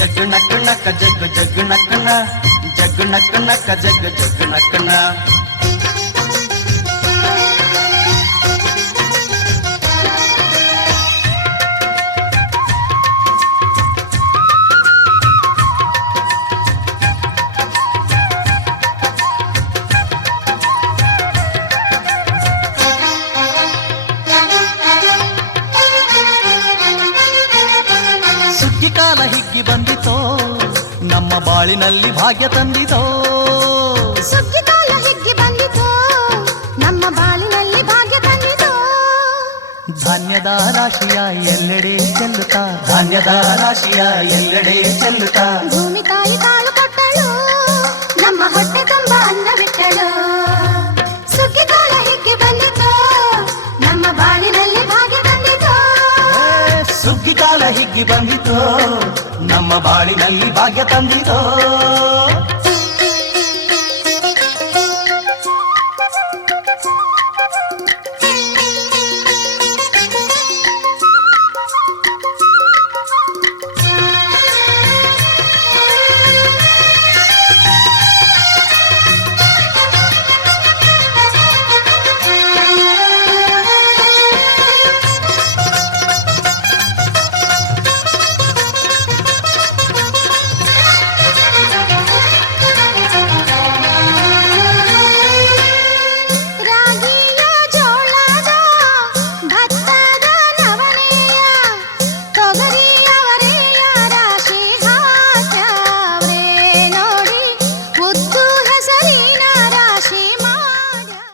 ಜಗ್ ನಕ್ ನಕ ಜಗ್ ಜಗ್ ನಕ್ಕಣ ಜಗ್ ನಕ್ ನಕ ಜಗ್ ಜಗ್ ನಕ್ಕಣ. ಸುಗ್ಗಿ ಕಾಲ ಹಿಗ್ಗಿ ಬಂದಿತೋ ನಮ್ಮ ಬಾಳಿನಲ್ಲಿ ಭಾಗ್ಯ ತಂದಿತೋ. ಸುಗ್ಗಿ ಕಾಲ ಹಿಗ್ಗಿ ಬಂದಿತೋ ನಮ್ಮ ಬಾಳಿನಲ್ಲಿ ಭಾಗ್ಯ ತಂದಿತೋ. ಧಾನ್ಯದ ರಾಶಿಯ ಎಲ್ಲೆಡೆ ಚೆಲ್ಲುತ್ತಾ ಧಾನ್ಯದ ರಾಶಿಯ ಎಲ್ಲೆಡೆ ಚೆಲ್ಲುತ್ತಾ ಭೂಮಿ ತಾಯಿ ಕಾಳು ಕೊಟ್ಟಳು ನಮ್ಮ ಹೊಟ್ಟೆ ತುಂಬ ಅನ್ನ ಬಿಟ್ಟಳು. ಸುಗ್ಗಿ ಕಾಲ ಹಿಗ್ಗಿ ಬಂದಿತೋ ನಮ್ಮ ಬಾಳಿನಲ್ಲಿ ಭಾಗ್ಯ ತಂದಿತೋ. ಸುಗ್ಗಿ ಕಾಲ ಹಿಗ್ಗಿ ಬಂದಿತೋ ನಮ್ಮ ಬಾಳಿನಲ್ಲಿ ಭಾಗ್ಯ ತಂದಿತೋ.